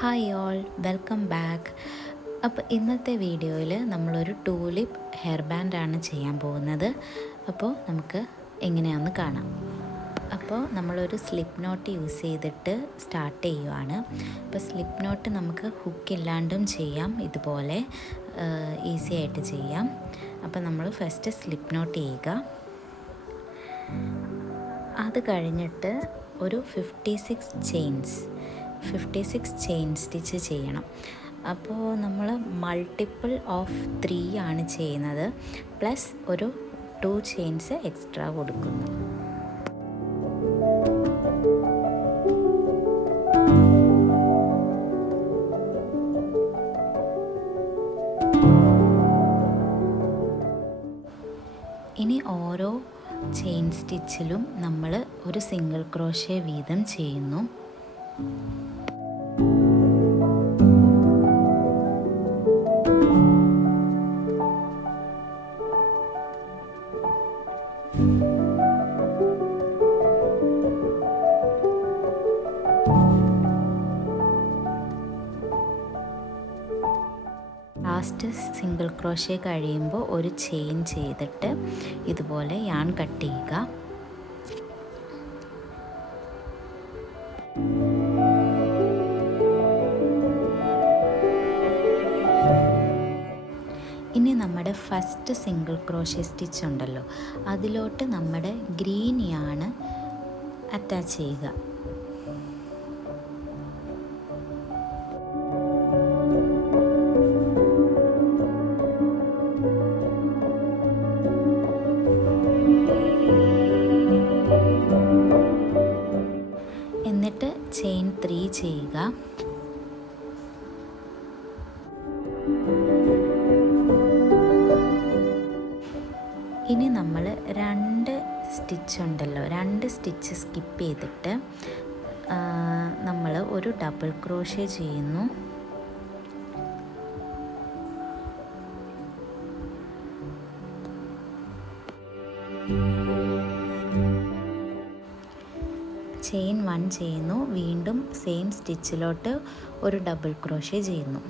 Hi all, welcome back. അപ്പോൾ ഇന്നത്തെ വീഡിയോയിൽ നമ്മളൊരു ടൂലിപ്പ് ഹെയർ ബാൻഡാണ് ചെയ്യാൻ പോകുന്നത്. അപ്പോൾ നമുക്ക് എങ്ങനെയാണെന്ന് കാണാം. അപ്പോൾ നമ്മളൊരു സ്ലിപ്പ് നോട്ട് യൂസ് ചെയ്തിട്ട് സ്റ്റാർട്ട് ചെയ്യുവാണ്. അപ്പോൾ സ്ലിപ്പ് നോട്ട് നമുക്ക് ഹുക്കില്ലാണ്ടും ചെയ്യാം, ഇതുപോലെ ഈസി ആയിട്ട് ചെയ്യാം. അപ്പോൾ നമ്മൾ ഫസ്റ്റ് സ്ലിപ്പ് നോട്ട് ചെയ്യുക. അത് കഴിഞ്ഞിട്ട് ഒരു 56 ചെയിൻ സ്റ്റിച്ച് ചെയ്യണം. അപ്പോൾ നമ്മൾ മൾട്ടിപ്പിൾ ഓഫ് 3 ആണ് ചെയ്യുന്നത്, പ്ലസ് ഒരു 2 ചെയിൻസ് എക്സ്ട്രാ കൊടുക്കുന്നു. ഇനി ഓരോ ചെയിൻ സ്റ്റിച്ചിലും നമ്മൾ ഒരു സിംഗിൾ ക്രോഷ്യ വീതം ചെയ്യുന്നു. ലാസ്റ്റ് സിംഗിൾ ക്രോഷ്യ കഴിയുമ്പോൾ ഒരു ചെയിൻ ചെയ്തിട്ട് ഇതുപോലെ യാൺ കട്ട് ചെയ്യുക. ഇനി നമ്മുടെ ഫസ്റ്റ് സിംഗിൾ ക്രോഷ്യ സ്റ്റിച്ച് ഉണ്ടല്ലോ, അതിലോട്ട് നമ്മുടെ ഗ്രീൻ യാൺ അറ്റാച്ച് ചെയ്യുക. എന്നിട്ട് ചെയിൻ 3 ചെയ്യുക. ഇനി നമ്മൾ 2 സ്റ്റിച്ച് ഉണ്ടല്ലോ, 2 സ്റ്റിച്ച് സ്കിപ്പ് ചെയ്തിട്ട് നമ്മൾ ഒരു ഡബിൾ ക്രോഷ്യ ചെയ്യുന്നു. ചെയിൻ 1 ചെയ്യുന്നു, വീണ്ടും സെയിം സ്റ്റിച്ചിലോട്ട് ഒരു ഡബിൾ ക്രോഷ്യ ചെയ്യുന്നു.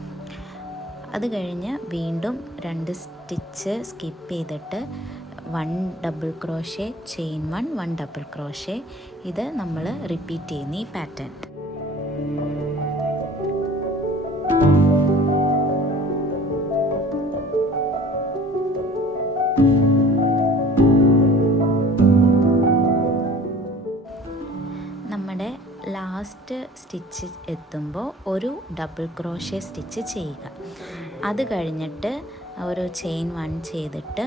അത് കഴിഞ്ഞ് വീണ്ടും 2 സ്റ്റിച്ച് സ്കിപ്പ് ചെയ്തിട്ട് 1 double crochet, chain 1 double crochet. ഇത് നമ്മൾ റിപ്പീറ്റ് ചെയ്യുന്ന ഈ പാറ്റേൺ. നമ്മുടെ ലാസ്റ്റ് സ്റ്റിച്ച് എത്തുമ്പോൾ ഒരു ഡബിൾ ക്രോഷ്യ സ്റ്റിച്ച് ചെയ്യുക. അത് കഴിഞ്ഞിട്ട് ഒരു ചെയിൻ 1 ചെയ്തിട്ട്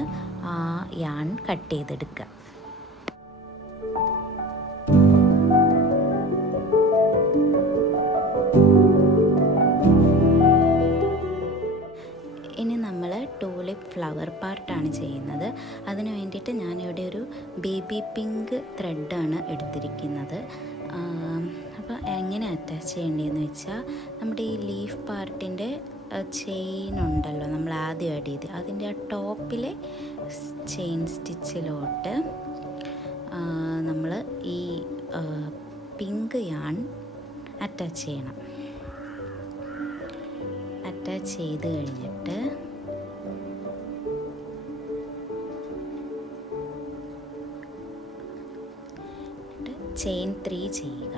ആ യാൺ കട്ട് ചെയ്തെടുക്കുക. ഇനി നമ്മൾ ടൂലിപ്പ് ഫ്ലവർ പാർട്ടാണ് ചെയ്യുന്നത്. അതിന് വേണ്ടിയിട്ട് ഞാനിവിടെ ഒരു ബേബി പിങ്ക് ത്രെഡാണ് എടുത്തിരിക്കുന്നത്. അപ്പോൾ എങ്ങനെ അറ്റാച്ച് ചെയ്യേണ്ടതെന്ന് വെച്ചാൽ, നമ്മുടെ ഈ ലീഫ് പാർട്ടിൻ്റെ ചെയിൻ ഉണ്ടല്ലോ, നമ്മൾ ആദ്യം ആഡ് ചെയ്ത് അതിൻ്റെ ആ ടോപ്പിലെ ചെയിൻ സ്റ്റിച്ചിലോട്ട് നമ്മൾ ഈ പിങ്ക് യാൺ അറ്റാച്ച് ചെയ്യണം. അറ്റാച്ച് ചെയ്ത് കഴിഞ്ഞിട്ട് ചെയിൻ 3 ചെയ്യുക.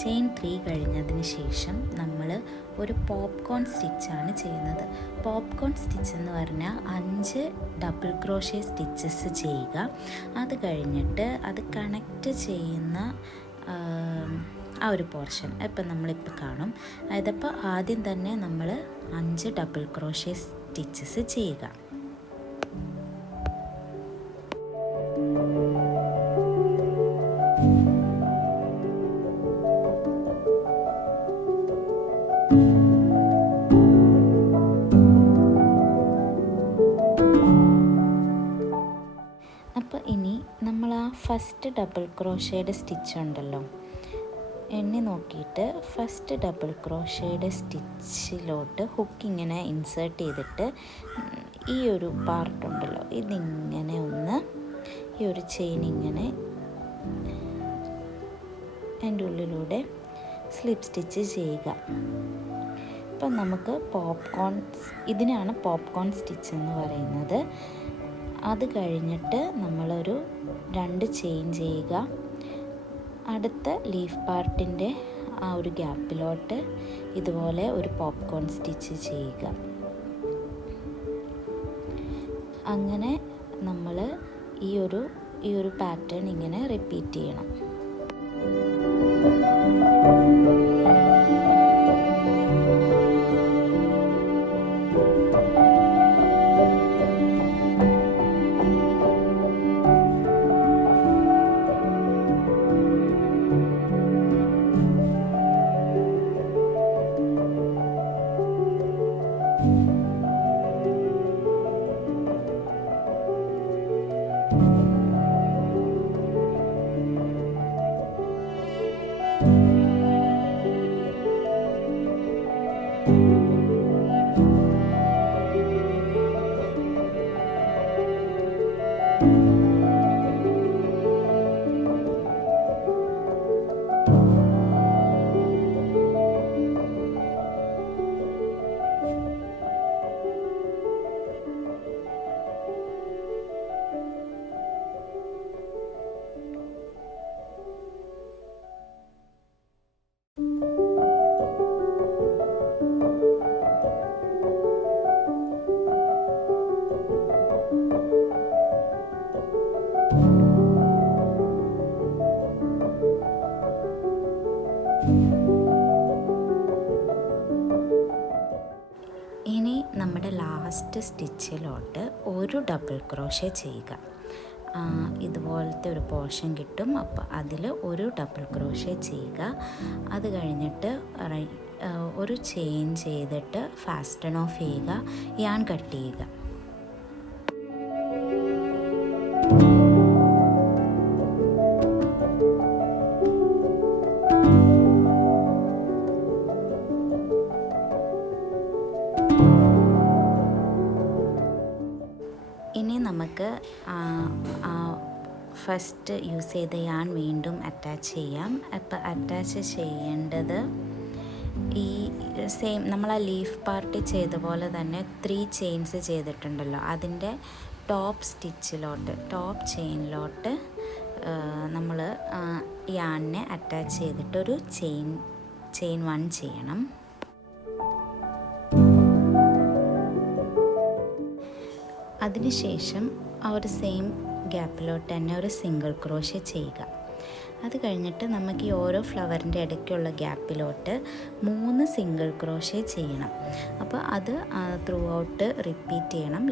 ചെയിൻ 3 കഴിഞ്ഞതിന് ശേഷം നമ്മൾ ഒരു പോപ്കോൺ സ്റ്റിച്ചാണ് ചെയ്യുന്നത്. പോപ്കോൺ സ്റ്റിച്ച് എന്ന് പറഞ്ഞാൽ 5 ഡബിൾ ക്രോഷ്യ സ്റ്റിച്ചസ് ചെയ്യുക. അത് കഴിഞ്ഞിട്ട് അത് കണക്റ്റ് ചെയ്യുന്ന ആ ഒരു പോർഷൻ ഇപ്പം നമ്മളിപ്പോൾ കാണും. അതിപ്പോൾ ആദ്യം തന്നെ നമ്മൾ 5 ഡബിൾ ക്രോഷ്യ സ്റ്റിച്ചസ് ചെയ്യുക. അപ്പോൾ ഇനി നമ്മൾ ആ ഫസ്റ്റ് ഡബിൾ ക്രോഷ്യയുടെ സ്റ്റിച്ച് ഉണ്ടല്ലോ, എണ്ണി നോക്കിയിട്ട് ഫസ്റ്റ് ഡബിൾ ക്രോഷ്യയുടെ സ്റ്റിച്ചിലോട്ട് ഹുക്ക് ഇങ്ങനെ ഇൻസേർട്ട് ചെയ്തിട്ട് ഈ ഒരു പാർട്ടുണ്ടല്ലോ, ഇതിങ്ങനെ ഒന്ന് ഈ ഒരു ചെയിൻ ഇങ്ങനെ അതിൻ്റെ ഉള്ളിലൂടെ സ്ലിപ്പ് സ്റ്റിച്ച് ചെയ്യുക. ഇപ്പം നമുക്ക് ഇതിനാണ് പോപ്കോൺ സ്റ്റിച്ച് എന്ന് പറയുന്നത്. അത് കഴിഞ്ഞിട്ട് നമ്മളൊരു 2 ചെയിൻ ചെയ്യുക. അടുത്ത ലീഫ് പാർട്ടിൻ്റെ ആ ഒരു ഗ്യാപ്പിലോട്ട് ഇതുപോലെ ഒരു പോപ്കോൺ സ്റ്റിച്ച് ചെയ്യുക. അങ്ങനെ നമ്മൾ ഈ ഒരു പാറ്റേൺ ഇങ്ങനെ റിപ്പീറ്റ് ചെയ്യണം. ഇനി നമ്മുടെ ലാസ്റ്റ് സ്റ്റിച്ചിലോട്ട് ഒരു ഡബിൾ ക്രോഷേ ചെയ്യുക. ഇതുപോലത്തെ ഒരു പോർഷൻ കിട്ടും. അപ്പോൾ അതിൽ ഒരു ഡബിൾ ക്രോഷേ ചെയ്യുക. അത് കഴിഞ്ഞിട്ട് ഒരു ചെയിൻ ചെയ്തിട്ട് ഫാസ്റ്റൺ ഓഫ് ചെയ്യുക. യാൺ കട്ട് ചെയ്യുക. ഇനി നമുക്ക് ഫസ്റ്റ് യൂസ് ചെയ്ത യാൺ വീണ്ടും അറ്റാച്ച് ചെയ്യാം. അപ്പോൾ അറ്റാച്ച് ചെയ്യേണ്ടത് ഈ സെയിം നമ്മൾ ആ ലീഫ് പാർട്ടി ചെയ്ത പോലെ തന്നെ 3 ചെയിൻസ് ചെയ്തിട്ടുണ്ടല്ലോ, അതിൻ്റെ ടോപ്പ് ചെയിനിലോട്ട് നമ്മൾ യാണിനെ അറ്റാച്ച് ചെയ്തിട്ടൊരു ചെയിൻ 1 ചെയ്യണം. അതിനുശേഷം ആ ഒരു സെയിം ഗ്യാപ്പിലോട്ട് തന്നെ ഒരു സിംഗിൾ ക്രോഷേ ചെയ്യുക. അത് കഴിഞ്ഞിട്ട് നമുക്ക് ഈ ഓരോ ഫ്ലവറിൻ്റെ ഇടയ്ക്കുള്ള ഗ്യാപ്പിലോട്ട് 3 സിംഗിൾ ക്രോഷേ ചെയ്യണം. അപ്പോൾ അത് ത്രൂ ഔട്ട് റിപ്പീറ്റ് ചെയ്യണം.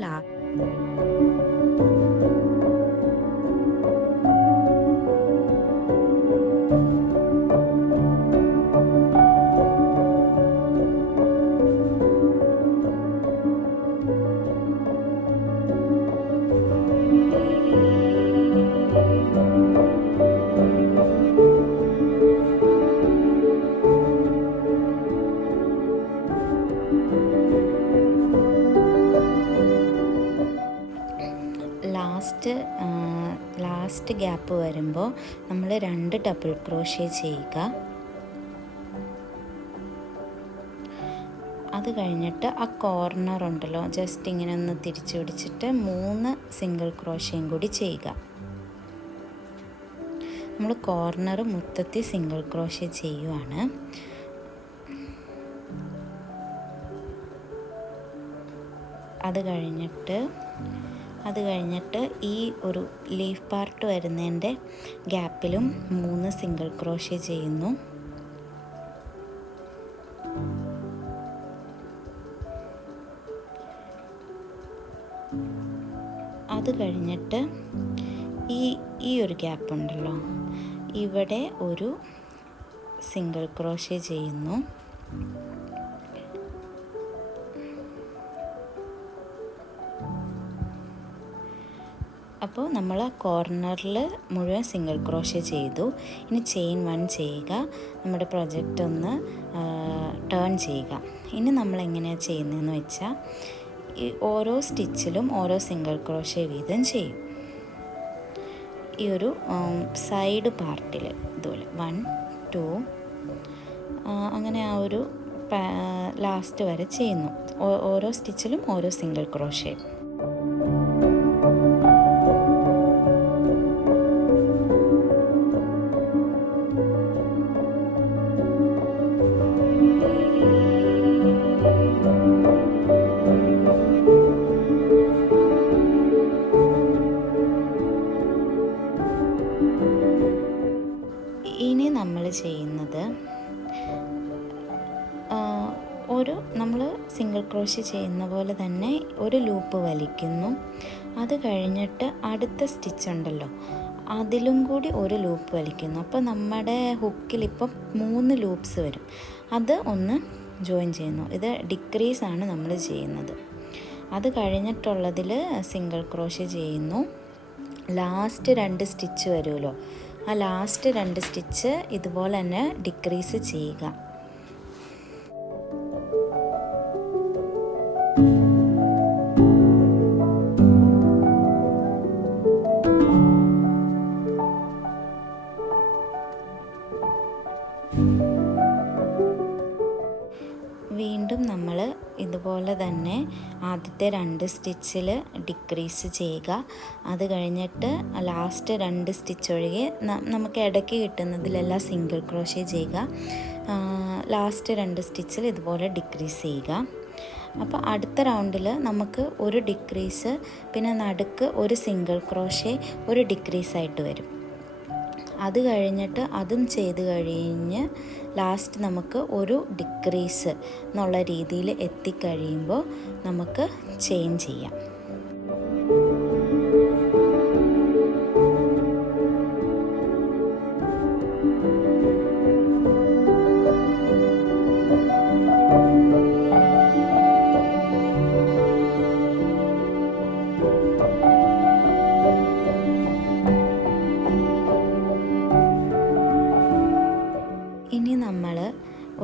ലാസ്റ്റ് ഗ്യാപ്പ് വരുമ്പോൾ നമ്മൾ 2 ഡബിൾ ക്രോഷേ ചെയ്യുക. അത് കഴിഞ്ഞിട്ട് ആ കോർണർ ഉണ്ടല്ലോ, ജസ്റ്റ് ഇങ്ങനെ ഒന്ന് തിരിച്ചു പിടിച്ചിട്ട് 3 സിംഗിൾ ക്രോഷയും കൂടി ചെയ്യുക. നമ്മൾ കോർണർ മൊത്തത്തിൽ സിംഗിൾ ക്രോഷേ ചെയ്യുവാണ്. അത് കഴിഞ്ഞിട്ട് ഈ ഒരു ലീഫ് പാർട്ട് വരുന്നതിൻ്റെ ഗ്യാപ്പിലും 3 സിംഗിൾ ക്രോഷേ ചെയ്യുന്നു. അത് കഴിഞ്ഞിട്ട് ഈ ഒരു ഗ്യാപ്പ് ഉണ്ടല്ലോ, ഇവിടെ ഒരു സിംഗിൾ ക്രോഷേ ചെയ്യുന്നു. അപ്പോൾ നമ്മൾ കോർണറിൽ മുഴുവൻ സിംഗിൾ ക്രോഷേ ചെയ്തു. ഇനി ചെയിൻ 1 ചെയ്യുക. നമ്മുടെ പ്രൊജക്റ്റ് ഒന്ന് ടേൺ ചെയ്യുക. ഇനി നമ്മൾ എങ്ങനെയാണ് ചെയ്യുന്നതെന്ന് വെച്ചാൽ ഈ ഓരോ സ്റ്റിച്ചിലും ഓരോ സിംഗിൾ ക്രോഷേ വീതം ചെയ്യും. ഈ ഒരു സൈഡ് പാർട്ടിൽ ഇതുപോലെ 1 2 അങ്ങനെ ആ ഒരു ലാസ്റ്റ് വരെ ചെയ്യുന്നു. ഓരോ സ്റ്റിച്ചിലും ഓരോ സിംഗിൾ ക്രോഷേ. ഇനി നമ്മൾ ചെയ്യുന്നത് നമ്മൾ സിംഗിൾ ക്രോഷേ ചെയ്യുന്ന പോലെ തന്നെ ഒരു ലൂപ്പ് വലിക്കുന്നു. അത് കഴിഞ്ഞിട്ട് അടുത്ത സ്റ്റിച്ച് ഉണ്ടല്ലോ അതിലും കൂടി ഒരു ലൂപ്പ് വലിക്കുന്നു. അപ്പോൾ നമ്മുടെ ഹുക്കിൽ ഇപ്പം 3 ലൂപ്സ് വരും. അത് ഒന്ന് ജോയിൻ ചെയ്യുന്നു. ഇത് ഡിക്രീസാണ് നമ്മൾ ചെയ്യുന്നത്. അത് കഴിഞ്ഞിട്ടുള്ളതിൽ സിംഗിൾ ക്രോഷേ ചെയ്യുന്നു. ലാസ്റ്റ് 2 സ്റ്റിച്ച് വരുമല്ലോ, ആ ലാസ്റ്റ് 2 സ്റ്റിച്ച് ഇതുപോലെ തന്നെ ഡിക്രീസ് ചെയ്യുക. വീണ്ടും നമ്മൾ ഇതുപോലെ തന്നെ ആദ്യത്തെ 2 സ്റ്റിച്ചിൽ ഡിക്രീസ് ചെയ്യുക. അത് കഴിഞ്ഞിട്ട് ലാസ്റ്റ് 2 സ്റ്റിച്ച് ഒഴികെ നമുക്ക് ഇടയ്ക്ക് കിട്ടുന്നതിലെല്ലാം സിംഗിൾ ക്രോഷേ ചെയ്യുക. ലാസ്റ്റ് 2 സ്റ്റിച്ചിൽ ഇതുപോലെ ഡിക്രീസ് ചെയ്യുക. അപ്പോൾ അടുത്ത റൗണ്ടിൽ നമുക്ക് ഒരു ഡിക്രീസ്, പിന്നെ നടുക്ക് ഒരു സിംഗിൾ ക്രോഷേ, ഒരു ഡിക്രീസായിട്ട് വരും. അത് കഴിഞ്ഞിട്ട് അതും ചെയ്ത് കഴിഞ്ഞ് ലാസ്റ്റ് നമുക്ക് ഒരു ഡിക്രീസ് എന്നുള്ള രീതിയിൽ എത്തിക്കഴിയുമ്പോൾ നമുക്ക് ചെയിൻ ചെയ്യാം. ഇനി നമ്മൾ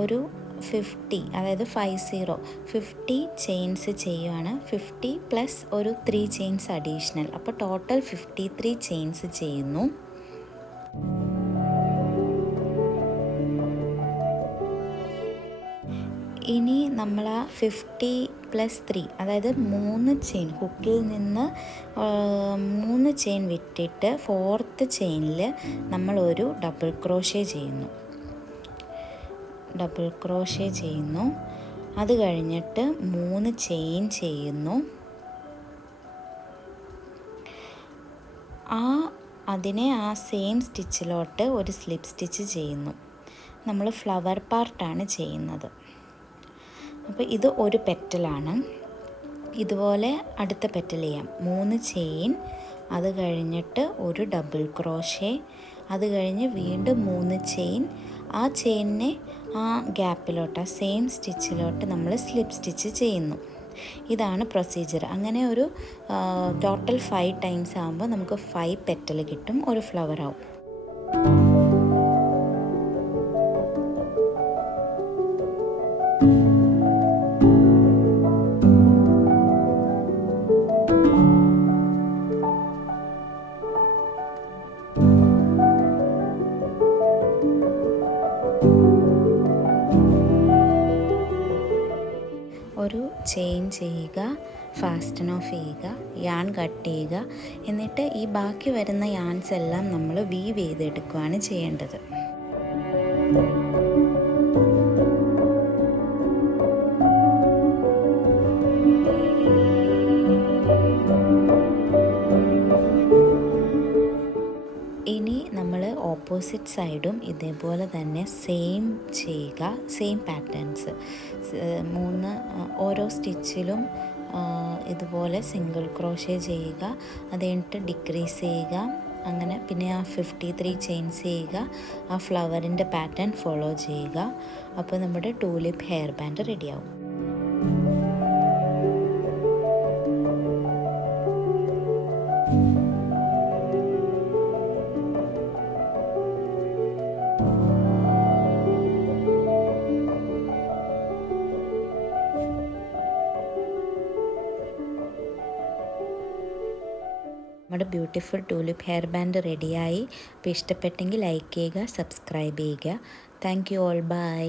ഒരു 50, അതായത് 50 ചെയിൻസ് ചെയ്യുവാണ്. 50 പ്ലസ് ഒരു 3 ചെയിൻസ് അഡീഷണൽ, അപ്പോൾ ടോട്ടൽ 53 ചെയിൻസ് ചെയ്യുന്നു. ഇനി നമ്മൾ ആ 50 പ്ലസ് 3, അതായത് 3 ചെയിൻ, ഹുക്കിൽ നിന്ന് 3 ചെയിൻ വിട്ടിട്ട് 4th ചെയിനിൽ നമ്മളൊരു ഡബിൾ ക്രോഷേ ചെയ്യുന്നു. അത് കഴിഞ്ഞിട്ട് 3 ചെയിൻ ചെയ്യുന്നു. അതിനെ ആ സെയിം സ്റ്റിച്ചിലോട്ട് ഒരു സ്ലിപ്പ് സ്റ്റിച്ച് ചെയ്യുന്നു. നമ്മൾ ഫ്ലവർ പാർട്ടാണ് ചെയ്യുന്നത്. അപ്പോൾ ഇത് ഒരു പെറ്റലാണ്. ഇതുപോലെ അടുത്ത പെറ്റൽ ചെയ്യാം. 3 ചെയിൻ, അത് കഴിഞ്ഞിട്ട് ഒരു ഡബിൾ ക്രോഷേ, അത് കഴിഞ്ഞ് വീണ്ടും 3 ചെയിൻ, ആ ചെയിനിനെ ആ ഗ്യാപ്പിലോട്ട്, ആ സെയിം സ്റ്റിച്ചിലോട്ട് നമ്മൾ സ്ലിപ്പ് സ്റ്റിച്ച് ചെയ്യുന്നു. ഇതാണ് പ്രൊസീജിയർ. അങ്ങനെ ഒരു ടോട്ടൽ 5 ടൈംസ് ആകുമ്പോൾ നമുക്ക് 5 പെറ്റൽ കിട്ടും, ഒരു ഫ്ലവർ ആവും. ഒരു ചെയിൻ ചെയ്യുക, ഫാസ്റ്റൻ ഓഫ് ചെയ്യുക, യാൺ കട്ട് ചെയ്യുക. എന്നിട്ട് ഈ ബാക്കി വരുന്ന യാൺസ് എല്ലാം നമ്മൾ വീവ് ചെയ്തെടുക്കുകയാണ് ചെയ്യേണ്ടത്. ഇനി നമ്മൾ ഓപ്പോസിറ്റ് സൈഡും ഇതേപോലെ തന്നെ സെയിം ചെയ്യുക, സെയിം പാറ്റേൺസ്. 3 ഓരോ സ്റ്റിച്ചിലും ഇതുപോലെ സിംഗിൾ ക്രോഷേ ചെയ്യുക, അത് കഴിഞ്ഞിട്ട് ഡിക്രീസ് ചെയ്യുക, അങ്ങനെ പിന്നെ ആ 53 ചെയിൻസ് ചെയ്യുക, ആ ഫ്ലവറിൻ്റെ പാറ്റേൺ ഫോളോ ചെയ്യുക. അപ്പോൾ നമ്മുടെ ടൂലിപ്പ് ഹെയർ ബാൻഡ് റെഡിയാവും. നമ്മുടെ ബ്യൂട്ടിഫുൾ ടൂലിപ്പ് ഹെയർ ബാൻഡ് റെഡിയായി. അപ്പോൾ ഇഷ്ടപ്പെട്ടെങ്കിൽ ലൈക്ക് ചെയ്യുക, സബ്സ്ക്രൈബ് ചെയ്യുക. Thank you all, by.